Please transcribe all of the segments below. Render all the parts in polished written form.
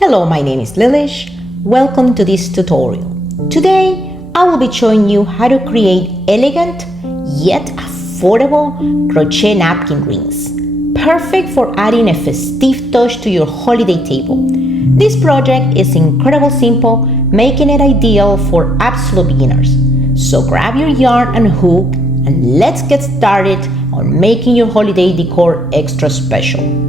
Hello, my name is Lilish. Welcome to this tutorial. Today, I will be showing you how to create elegant yet affordable crochet napkin rings. Perfect for adding a festive touch to your holiday table. This project is incredibly simple, making it ideal for absolute beginners. So grab your yarn and hook and let's get started on making your holiday decor extra special.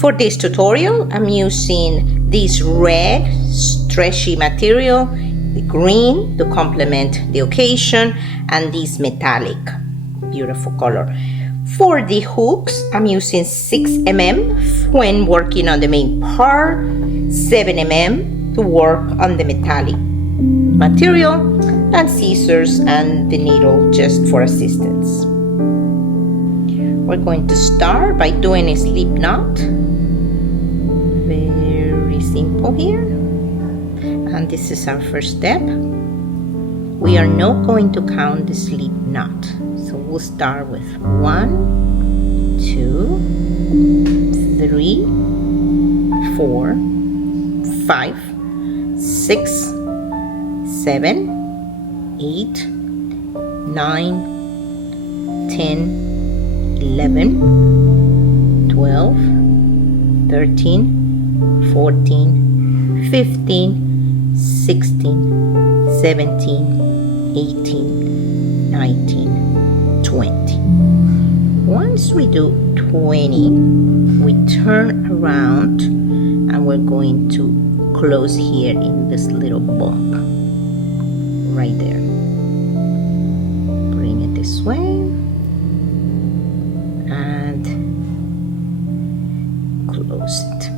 For this tutorial, I'm using this red stretchy material, the green to complement the occasion, and this metallic beautiful color. For the hooks, I'm using 6 mm when working on the main part, 7 mm to work on the metallic material, and scissors and the needle just for assistance. We're going to start by doing a slip knot. Very simple here. And this is our first step. We are not going to count the slip knot. So we'll start with 1, 2, 3, 4, 5, 6, 7, 8, 9, 10, 11, 12, 13, 14, 15, 16, 17, 18, 19, 20. Once we do 20, we turn around and we're going to close here in this little bump right there. Bring it this way and close it.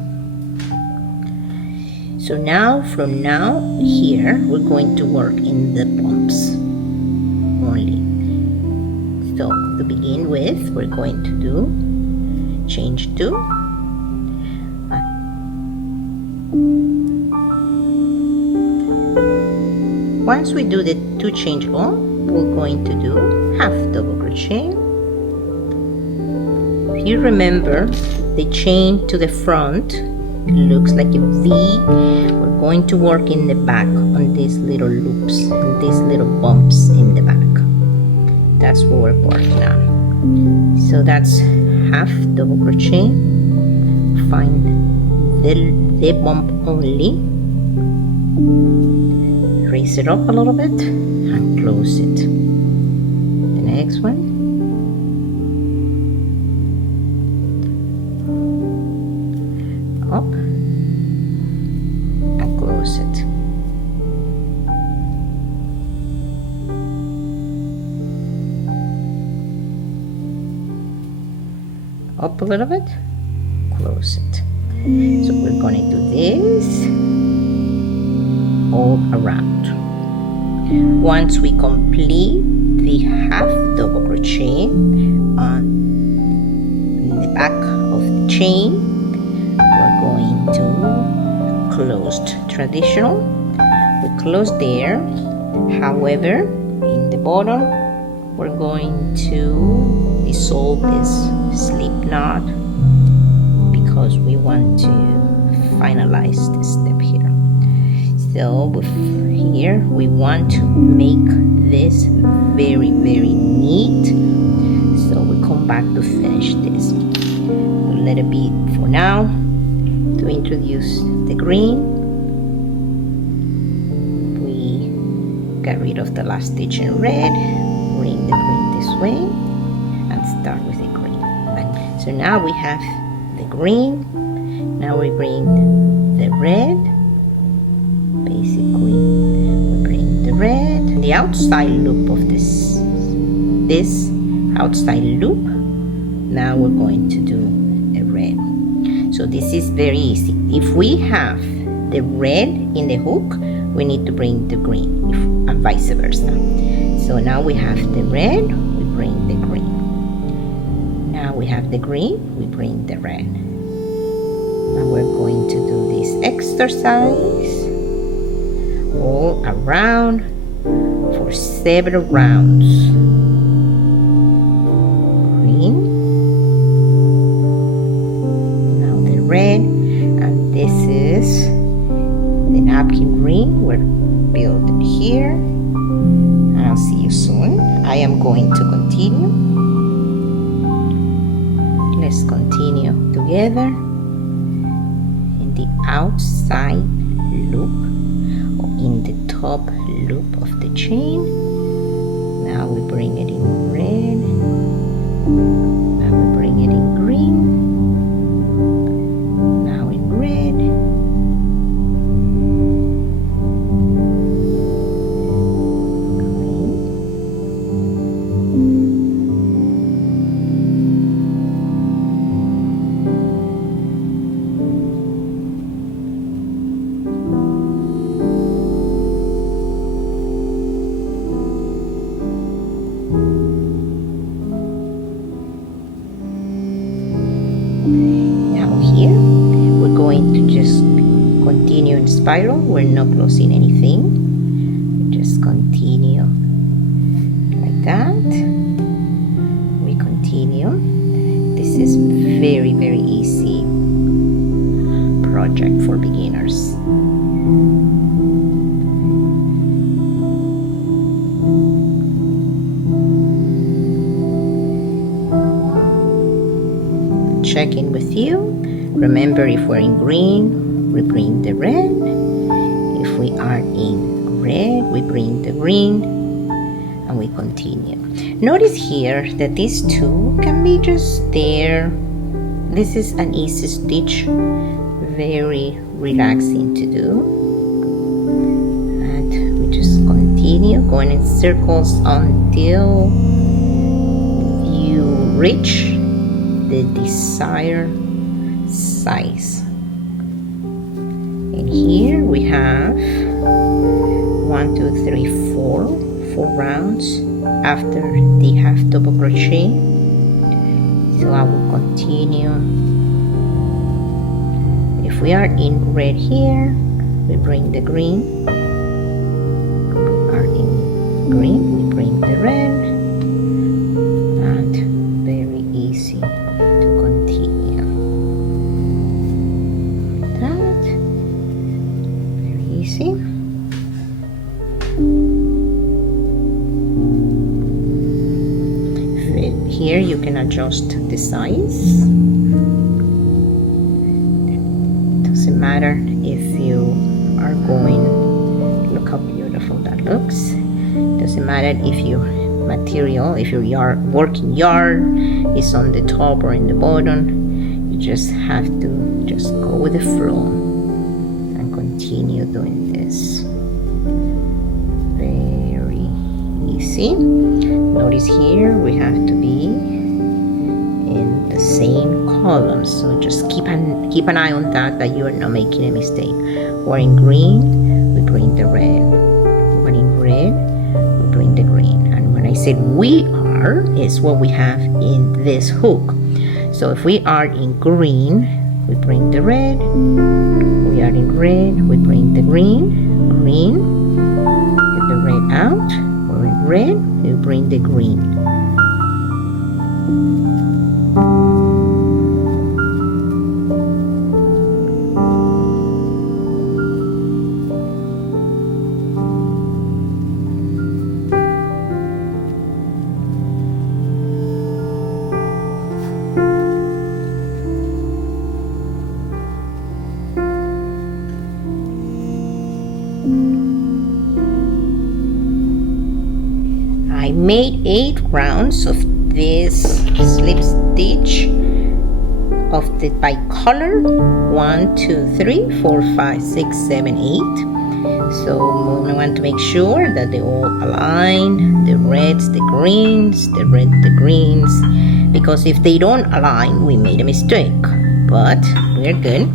So now, from now here, we're going to work in the bumps only. So to begin with, we're going to do change 2. Once we do the 2 change all, we're going to do half double crochet. If you remember, the chain to the front looks like a V. We're going to work in the back on these little loops and these little bumps in the back. That's what we're working on. So that's half double crochet. Find the bump only. Raise it up a little bit and close it. The next one. Up and close it. Up a little bit, close it. So we're going to do this all around. Once we complete the half double crochet on the back of the chain, we're going to close traditional. We close there. However, in the bottom, we're going to dissolve this slip knot because we want to finalize this step here. So with here, we want to make this very, very neat. So we come back to finish this. We'll let it be for now. To introduce the green, we got rid of the last stitch in red, bring the green this way and start with the green. So now we have the green. Now we bring the red. Basically, we bring the red, the outside loop of this outside loop. Now we're going to do a red. So this is very easy. If we have the red in the hook, we need to bring the green, and vice versa. So now we have the red, we bring the green. Now we have the green, we bring the red. Now we're going to do this exercise all around for several rounds. Green, now the red, and this is is the napkin ring we're building here. I'll see you soon. I am going to continue. Let's continue together in the outside loop or in the top loop of the chain. Now we bring it in red. Now we bring it in green. Now in red. Now here we're going to just continue in spiral. We're not closing anything. We just continue like that. We continue. This is very easy project for beginners. Check in with you. Remember, if we're in green, we bring the red. If we are in red, we bring the green, and we continue. Notice here that these two can be just there. This is an easy stitch, very relaxing to do. And we just continue going in circles until you reach the desired size. And here we have 1, 2, 3, 4 rounds after the half double crochet. So I will continue. If we are in red here, we bring the green. We are in green, we bring the red. And very easy to continue. That very easy. Here you can adjust the size. Doesn't matter if you are going. Look how beautiful that looks. Doesn't matter if your material, if your working yarn is on the top or in the bottom. You just have to just go with the flow and continue doing this. Very easy. Notice here we have to be in the same column, so just keep an eye on that you are not making a mistake. We're in green, we bring the red. We're in red, we bring the green. And when I said we are, is what we have in this hook. So if we are in green, we bring the red. We are in red, we bring the green. Green, get the red out. We're in red, we bring the green. I made 8 rounds of this slip stitch of the by color. 1, 2, 3, 4, 5, 6, 7, 8. So we want to make sure that they all align, the reds, the greens, the red, the greens, because if they don't align, we made a mistake, but we're good.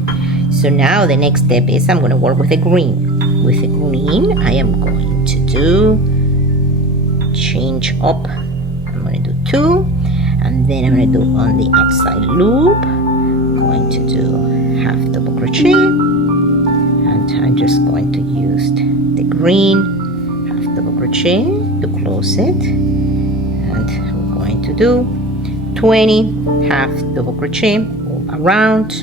So now the next step is I'm going to work with the green. With the green, I am going to do change up. I'm going to do 2, and then I'm going to do on the outside loop. I'm going to do half double crochet, and I'm just going to use the green half double crochet to close it, and we're going to do 20 half double crochet all around,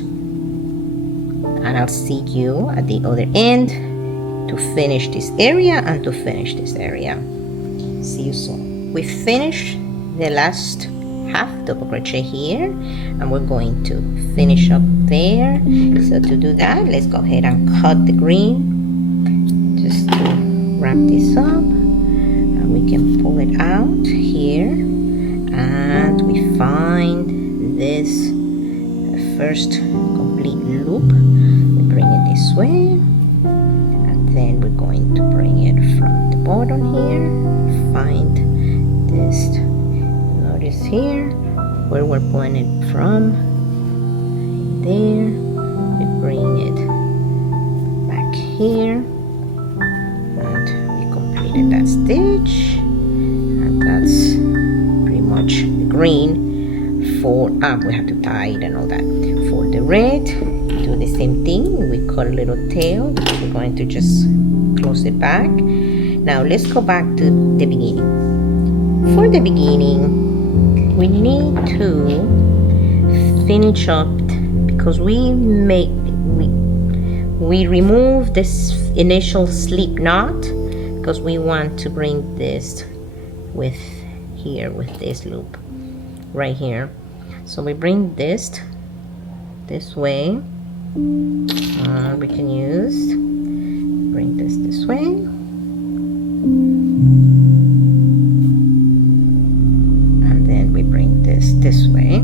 and I'll see you at the other end to finish this area and to finish this area. See you soon. We finished the last half double crochet here, and we're going to finish up there. So to do that, let's go ahead and cut the green just to wrap this up, and we can pull it out here, and we find this first complete loop. We bring it this way, and then we're going to bring it from the bottom here, find this, notice here where we're pulling it from, there, we bring it back here, and we completed that stitch, and that's pretty much the green. For we have to tie it and all that. For the red, do the same thing. We cut a little tail. We're going to just close it back. Now let's go back to the beginning. For the beginning, we need to finish up, because we remove this initial slip knot, because we want to bring this with this loop right here. So we bring this way. We can bring this way, and then we bring this way,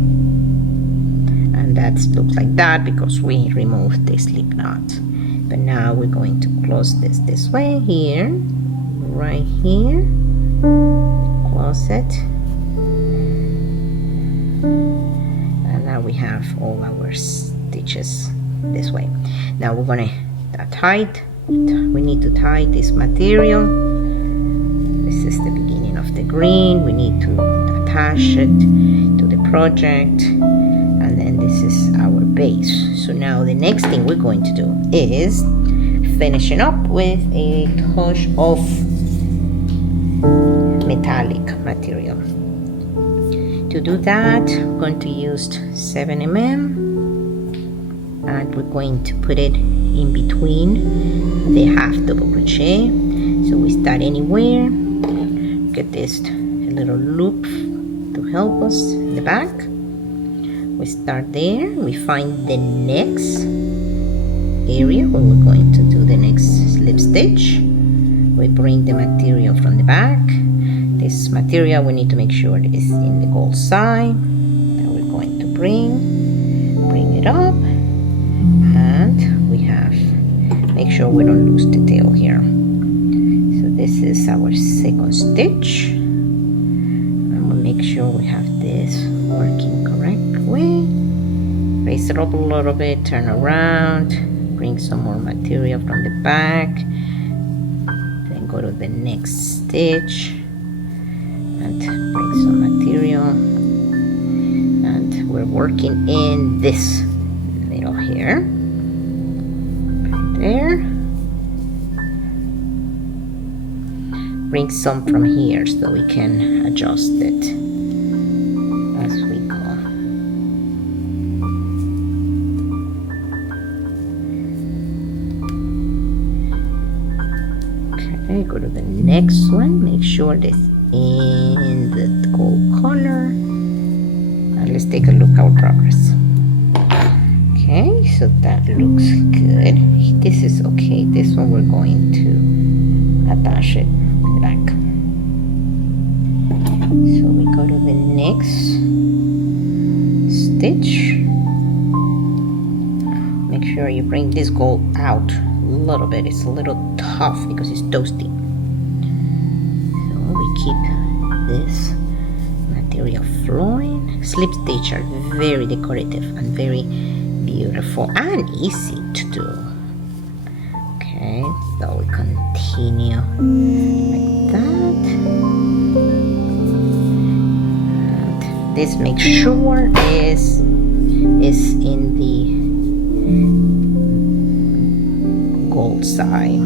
and that looks like that because we removed the slip knot. But now we're going to close this way here, right here, close it. We have all our stitches this way. Now we're gonna we need to tie this material. This is the beginning of the green. We need to attach it to the project, and then this is our base. So now the next thing we're going to do is finishing up with a touch of metallic material. To do that, we're going to use 7mm, and we're going to put it in between the half double crochet. So we start anywhere, get this little loop to help us in the back. We start there, we find the next area where we're going to do the next slip stitch. We bring the material from the back. This material, we need to make sure it is in the gold side. Then we're going to bring it up, and we make sure we don't lose the tail here. So this is our second stitch, and we'll make sure we have this working correct way. Raise it up a little bit, turn around, bring some more material from the back, then go to the next stitch and bring some material, and we're working in this middle here, right there. Bring some from here so we can adjust it as we go. Okay, go to the next one, make sure this in the gold color, and let's take a look at our progress. Okay, so that looks good. This is okay. This one we're going to attach it back. So we go to the next stitch. Make sure you bring this gold out a little bit. It's a little tough because it's toasty. Keep this material flowing. Slip stitch are very decorative and very beautiful and easy to do. Okay, so we continue like that, and this make sure is in the gold side,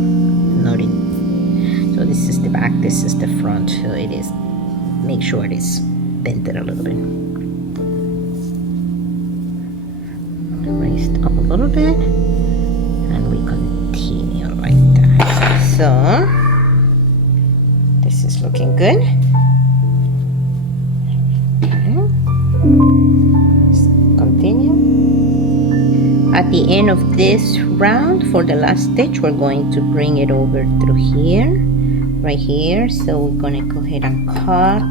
not in. So this is the back, this is the front, so it is, make sure it is bent a little bit. Raised up a little bit, So this is looking good. Okay. Let's continue. At the end of this round, for the last stitch, we're going to bring it over through here, right here. So we're gonna go ahead and cut.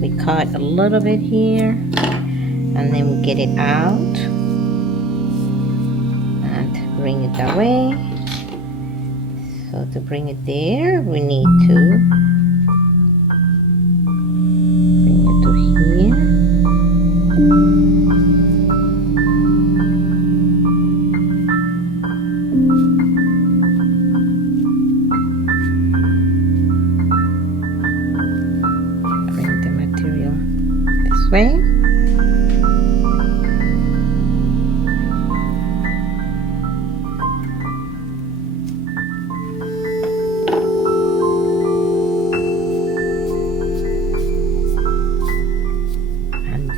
We cut a little bit here, and then we get it out and bring it that way. So to bring it there, we need to bring it to here. Bring the material this way.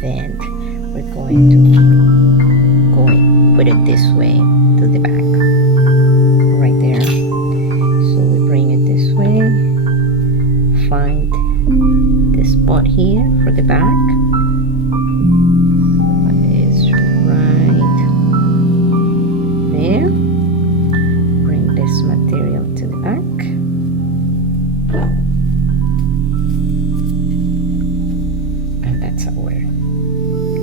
Then we're going to put it this way to the back, right there. So we bring it this way, find the spot here for the back. That is right there. Bring this material to the back. And that's our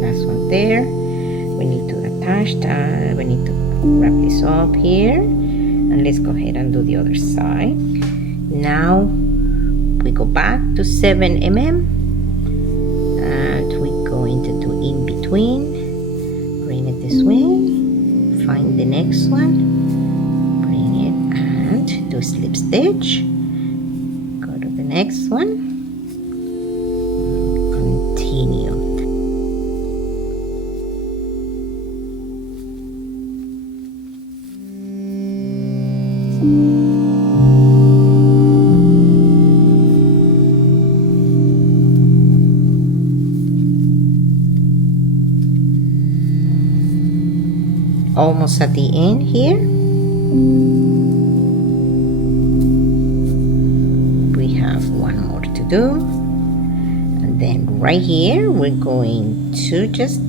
last one there. We need to attach that. We need to wrap this up here, and let's go ahead and do the other side. Now we go back to 7 mm, and we're going to do in between. Bring it this way, find the next one, bring it and do slip stitch. Go to the next one, continue. Almost at the end here. We have one more to do, and then right here we're going to just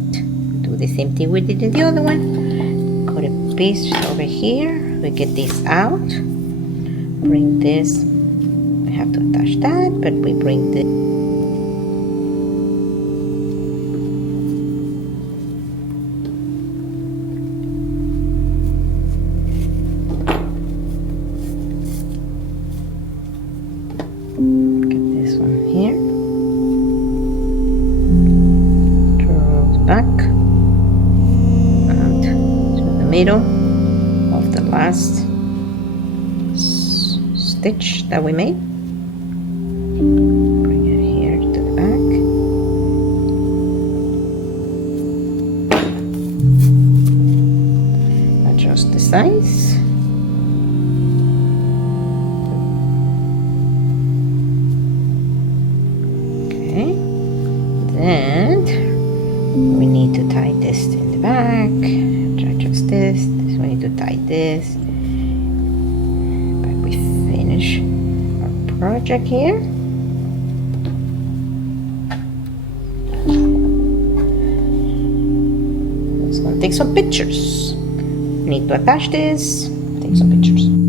do the same thing we did in the other one. Cut a piece over here. We get this out, bring this. We have to attach that, but we bring the back and to the middle of the last stitch that we made. Bring it here to the back. Adjust the size. Okay. Then we need to tie this in the back. Adjust this. We need to tie this. But we finish our project here. Let's go take some pictures. We need to attach this. Take some pictures.